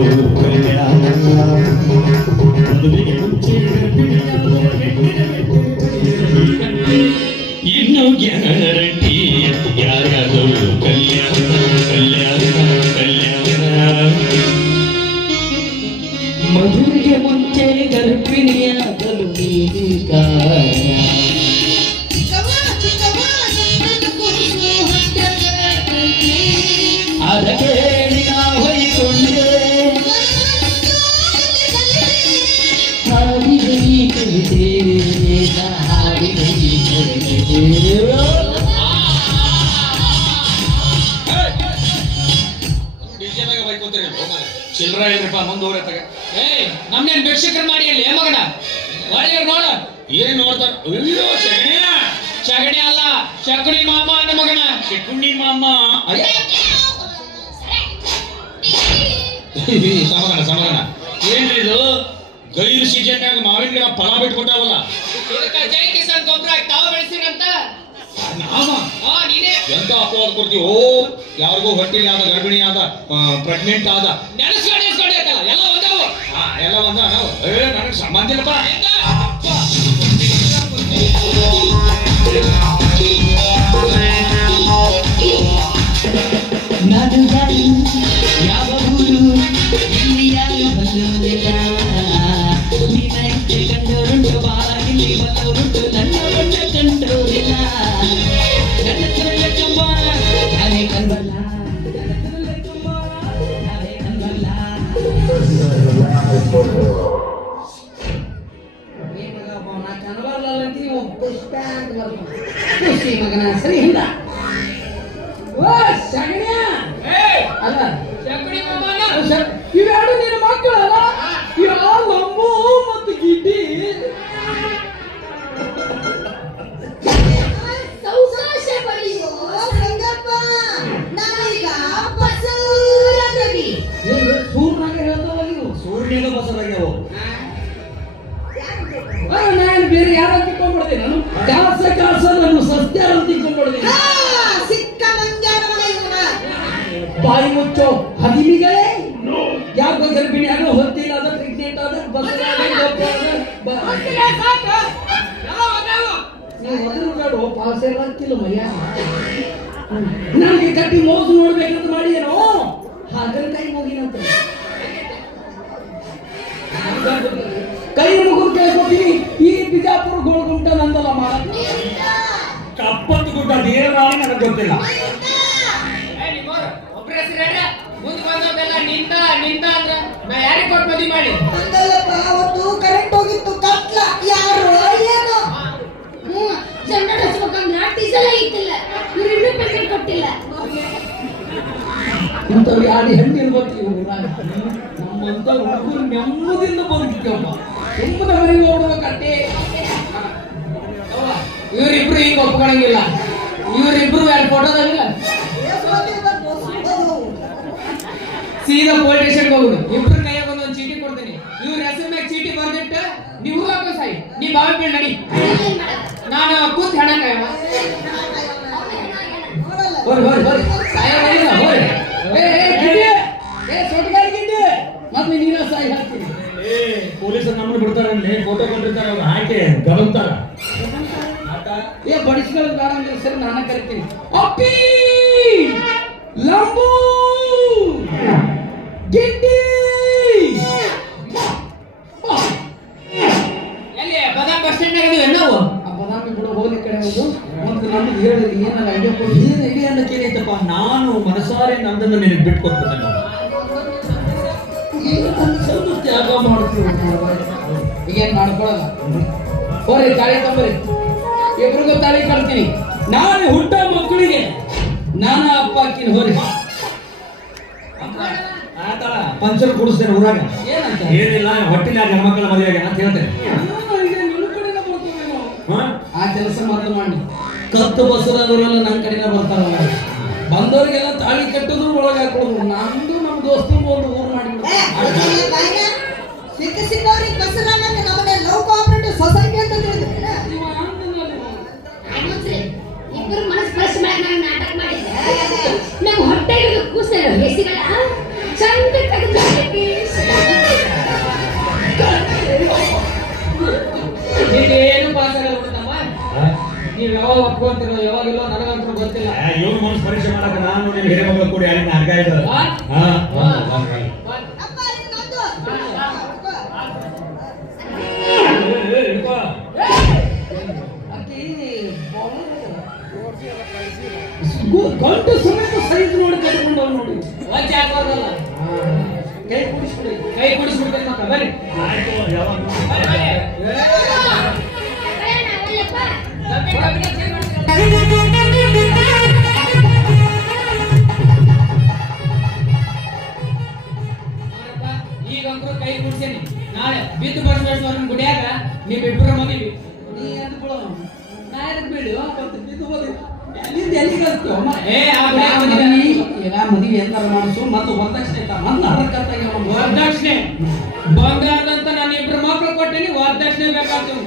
ಕಲ್ಯಾಣ ಮದುವೆಗೆ ಮುಂಚೆ ಇನ್ನು ಗ್ಯಾರಂಟಿ ಯಾರಾದರೂ ಕಲ್ಯಾಣ ಕಲ್ಯಾಣ ಕಲ್ಯಾಣ ಮದುವೆಗೆ ಮುಂಚೆ ಗರ್ಭಿಣಿಯಾಗಲು ಅದಕ್ಕೆ ಹೊಯ್ಕೊಂಡೆ ಚಿಲ್ಲರ ಏನ್ರಪ್ಪ ಮುಂದೂರೆ ತಗ ನಮ್ನೇನ್ ಭಿಕ್ಷಕರ್ ಮಾಡಿ ಅಲ್ಲಿ ಮಗನ ಒಳ್ಳೆಯವ್ರು ನೋಡ ಏನ್ ನೋಡ್ತಾರ ಅಯ್ಯೋ ಶಗಣಿಯ ಶಗಣಿ ಅಲ್ಲ ಶಕುನಿ ಮಾಮ ಅನ್ನ ಮಗನ ಶಕುನಿ ಮಾಮ ಸಮಾಧಾನ ಸಮಾಧಾನ ಏನ್ರಿ ಇದು ಗೈರು ಸೀಜನ್ಯಾಗ ಮಾವಿನ ಗಿಡ ಫಲ ಬಿಟ್ಕೊಟ್ಟಾವಲ್ಲ ಜೈ ಕಿಸಾನ್ ಗೊಬ್ಬರ ತಾವ ಬೆಳೆಸಿರಂತ ನೀನೇ ಎಂತ ಅಪವಾದ ಕೊಡ್ತೀವಿ ಓ ಯಾರಿಗೂ ಹೊಟ್ಟಿಲಿ ಆದ ಗರ್ಭಿಣಿ ಆದ ಪ್ರೆಗ್ನೆಂಟ್ ಆದ ನೆನೆಸ್ಕೊಂಡೆ ಎಲ್ಲ ಒಂದವು ಎಲ್ಲ ಒಂದ ನನಗೆ ಸಂಬಂಧ ಇಲ್ಲಪ್ಪ ನಾನು ಯಾವ ಊರು ಇಲ್ಲಿ ಯಾರು ಬಲ್ಲೋದಿಲ್ಲ ನಿನ್ನ ಇಚ್ಛೆ ಕಂಡೋರುಂಟು ಬಾಳ ಇಲ್ಲಿ ಬಲ್ಲೋರುಂಟು ನನ್ನ ಒಟ್ಟ ಕಂಡೋರಿಲ್ಲ ನನ್ನ ಕಲ್ಲ ಕಂಬ ನಾನೇ ಕಲ್ವಲ್ಲ ನಾನೇ ಕಲ್ವಲ್ಲ ನಾ ಕನ್ಬಲ್ಲ ಅಂತೀವಿ ಪುಷ್ಪ ಅಂತ ಖುಷಿ ಮಗನ ಸರಿ ಇಲ್ಲ ಓ ಶಗಣ್ಯ ಅಲ್ಲ ಶಕುನಿ ಮಾಮನ ಇವೆರಡು ನಿನ್ನ ಮಕ್ಕಳಲ್ಲ ಯಾವ ಲಂಬು ಮತ್ತು ಗಿಡ್ಡಿ ಸೌಕಾಶ ಪಡೆಯುವ ಸಂಗಪ್ಪ ನಾವೀಗ ಬಸವರಾಜವಿ ಸೂರ್ನಾಗ ಹೇಳ್ತಾವ ನೀವು ಸೂರ್ಯನ ಬಸರಾಗ್ಯಾವ ನಾನು ಬೇರೆ ಯಾರು ತಿಳ್ಕೊಂಡ್ಬಿಡ್ತೀನಿ ನಾನು ಕಾಸ ನಾನು ಸಸ್ತ್ಯಾರ ಅಂತ ತಿಳ್ಕೊಂಡ್ಬಿಡ್ತೀನಿ ಸಿಕ್ಕ ಮಂಜಾನ ಬಾಯಿ ಮುಚ್ಚೋ ಹದಿಮಿಗಳೇ ಯಾಕೋ ಗರ್ಭಿಣಿ ಆಗೋ ಹೊತ್ತಿಲ್ಲ ಅದ ಪ್ರೆಗ್ನೆಂಟ್ ಆದ ನೀವು ಪಾಸ್ ಆಗ್ತಿಲ್ಲ ಮಯ್ಯ ನನಗೆ ಕಟ್ಟಿ ಮೋಸ ನೋಡ್ಬೇಕಂತ ಮಾಡಿ ಏನೋ ಹಾಗಲಕಾಯಿ ಹೋಗಿನಂತ ಕೈ ಮುಗಿದು ಕೇಳ್ಕೊತೀನಿ ಈ ಬಿಜಾಪುರ ಗೋಳ್ಗುಂಟ ನಂದಲ್ಲ ಮಾಡ ಕಪ್ಪತ್ತು ಗುಡ್ಡ ದೇವ ನನಗೆ ಗೊತ್ತಿಲ್ಲ ಒಬ್ರ ಹೆಸರು ಮುಂದೆ ಬಂದವೆಲ್ಲ ನಿಂತ ಅಂದ್ರ ನಾ ಯಾರಿಗೆ ಕೊಟ್ಟು ಮದುವೆ ಮಾಡಿ ಹಂಗಲ್ಲಪ್ಪ ಅವತ್ತು ಕರೆಂಟ್ ಹೋಗಿತ್ತು ಕತ್ಲ ಯಾರು ಏನು ಜನರಲ್ ಹಚ್ಬೇಕಂದ್ರ ಡೀಸೆಲ್ ಇತ್ತಿಲ್ಲ ಇವ್ರು ಇನ್ನೂ ಪೇಮೆಂಟ್ ಕೊಟ್ಟಿಲ್ಲ ಇಂಥವ್ರು ಯಾರು ಹೆಣ್ಣಿರ್ಬೇಕು ಊರಾಗ ನಮ್ಮಂತ ಹುಡುಗರು ನೆಮ್ಮದಿಯಿಂದ ಬದುಕಿದ್ದಪ್ಪ ಸುಮ್ಮನೆ ಮನೆಗೆ ಹೋಗ್ಬೇಕಟ್ಟೆ ಇವ್ರಿಬ್ರು ಈಗ ಒಪ್ಕೊಳಂಗಿಲ್ಲ ಇವ್ರಿಬ್ರು ಯಾರು ಫೋಟೋದಾಗಿಲ್ಲ ಸೀದಾ ಪೊಲೀಸ್ ಸ್ಟೇಷನ್ಗೆ ಹೋಗುದು ಇಬ್ರು ಕೈಯಾಗ ಒಂದೊಂದು ಚೀಟಿ ಕೊಡ್ತೀನಿ ಇವ್ರ ಹೆಸರು ಮ್ಯಾಗ ಚೀಟಿ ಬರ್ದಿಟ್ಟು ನೀವು ಹಾಕೋ ಸಾಯಿ ನೀ ಬಾವಿ ಬೀಳ್ ನಡಿ ನಾನು ಕೂತ್ ಹಣ ಕಾಯವ ಹೋರಿ ಸಾಯ ಹೋರಿ ಮತ್ತೆ ನೀನ ಸಾಯಿ ಹಾಕ್ತೀನಿ ಪೊಲೀಸರು ನಮ್ಮನ್ನು ಬಿಡ್ತಾರಲ್ಲಿ ಫೋಟೋ ಕೊಟ್ಟಿರ್ತಾರೆ ಅವ್ರು ಹಾಕಿ ಗಮನ್ತಾರ ಬಡಿಸ್ಕೊಳ್ಳೋದು ಬೇಡ ಅಂದ್ರೆ ಸರಿ ನಾನು ಕರಿತೀನಿ ಅಪ್ಪಿ ಲಂಬು ಗಿಡ್ಡಿ ಎಲ್ಲಿ ಬದಾಮ್ ಬಸ್ ಸ್ಟ್ಯಾಂಡ್ ಆಗಿದ್ವಿ ನಾವು ಆ ಬದಾಮಿ ಕೂಡ ಹೋಗ್ಲಿ ಕಡೆ ಹೋದು ಮತ್ತೆ ನಮ್ಗೆ ಹೇಳಿದ್ರೆ ಏನಾರ ಐಡಿಯಾ ಕೊಡಿ ಏನು ಐಡಿಯಾ ಅನ್ನಕ್ಕೆ ಏನೈತಪ್ಪ ನಾನು ಮನಸಾರೆ ನಂದನ್ನು ನಿನಗೆ ಬಿಟ್ಟು ಕೊಡ್ತೇನೆ ಸ್ವಲ್ಪ ತ್ಯಾಗ ಮಾಡ್ತೀವಿ ಈಗೇನು ಮಾಡ್ಕೊಳಲ್ಲ ಹೋರಿ ತಾಳಿ ತಂಬರಿ ಇಬ್ರಿಗೂ ತಾಳಿ ಕಟ್ತೀನಿ ನಾನು ಹುಟ್ಟ ಮಕ್ಕಳಿಗೆ ನಾನು ಅಪ್ಪ ಹಾಕಿನ ಹೋರಿ ಆತಳ ಪಂಚರ್ ಕುಡಿಸ್ತೇನೆ ಊರಾಗ ಏನಂತ ಏನಿಲ್ಲ ಹೊಟ್ಟಿನ ಗಣಮಕ್ಕಳ ಮದುವೆ ಆಗ್ಯಾನ ಅಂತ ಹೇಳ್ತೇನೆ ಆ ಕೆಲಸ ಮಾತ್ರ ಮಾಡಿ ಕತ್ತು ಬಸರದವರೆಲ್ಲ ನನ್ನ ಕಡೆನ ಬರ್ತಾರಲ್ಲ ಬಂದವರಿಗೆಲ್ಲ ತಾಳಿ ಕಟ್ಟೋದು ಒಳಗೆ ಹಾಕೊಳ್ಳೋದು ನಮ್ದು ನಮ್ಮ ದೋಸ್ತು ಒಂದು ಊರು ಮಾಡಿ ಸಿಕ್ಕವ್ರಿಗೆ ಬಸರಾನ ನಮ್ಮನೆ ಲವ್ ಕೋಆಪರೇಟಿವ್ ಸೊಸೈಟಿ ಅಂತ ತಿಳಿದ್ರೆ ಇಬ್ಬರು ಮನಸ್ಸು ಫ್ರೆಶ್ ಮಾಡಿ ನಾಟಕ ಮಾಡಿದ್ರೆ ನಮ್ಮ ಹೊಟ್ಟೆಗೆ ಕೂಸಿನ ಹೆಸಿಗಳ ಚಂದ ತೆಗೆದು ಯಾವಾಗ ಒಪ್ಕೊಂತಿರೋ ಯಾವಾಗಿಲ್ಲೋ ನನಗಂತೂ ಗೊತ್ತಿಲ್ಲ. ಇವ್ರ ಮನಸ್ಸು ಪರೀಕ್ಷೆ ಮಾಡಕ ನಾನು ನಿನ್ ಹಿರೇ ಮಗ ಕೂಡಿ ಅಲ್ಲಿಂದ ಹರ್ಗ ಇದ್ದಾರೆ. ಅಪ್ಪ ಇದು ನಂದು. ಗಂಟು ಸಮೇತ ಸೈಜ್ ನೋಡಿ ಕಟ್ಕೊಂಡು ನೋಡಿ ವಜ್ಜೆ ಹಾಕೋದಲ್ಲ. ಕೈ ಕುಡಿಸ್ಬಿಡಿ. ಕೈ ಕುಡಿಸ್ಬಿಡ್ತೇನೆ ಮಕ್ಕ ಬರ್ರಿ. ಆಯ್ತು ಯಾವಾಗ ಬರ್ರಿ, ಬರ್ರಿ. ಅಯ್ಯ, ನಾವಲ್ಲಪ್ಪ. ಕಬ್ಬಿನ ಚೇರ್ ಮಾಡ್ತೀರಲ್ಲ. ನೋಡಪ್ಪ, ಈಗಂತೂ ಕೈ ಕುಡ್ಸೇನಿ. ನಾಳೆ ಬಿದ್ದು ಬಸವೇಶ್ವರನ ಗುಡಿಯಾಗ ನೀವಿಬ್ರು ಮದುವೆ. ನೀ ಅಂದ್ಕೊಳ್ಳೋ ನಾ ಎದಕ್ ಬೇಡಿ ಮತ್ತೆ ಬಿದ್ದು ಹೋಗಿ ಎಲ್ಲಿಂದ ಎಲ್ಲಿಗೆ ಹೋಗ್ತೀವಿ ಅಮ್ಮ ಏ ಆ ಗುಡಿಯಾಗ ಮದುವೆ ಈಗ ಮದುವೆ ಎಲ್ಲ ಮಾಡಿಸು ಮತ್ತು ವರದಕ್ಷಿಣೆ ಮೊದಲು ಹರಕತ್ತಾಗಿ ವರದಕ್ಷಿಣೆ ಬಂಗಾರದಂತ ನಾನು ಇಬ್ರು ಮಕ್ಕಳು ಕೊಟ್ಟೇನಿ. ವರದಕ್ಷಿಣೆ ಬೇಕಾಗ್ತದೆ.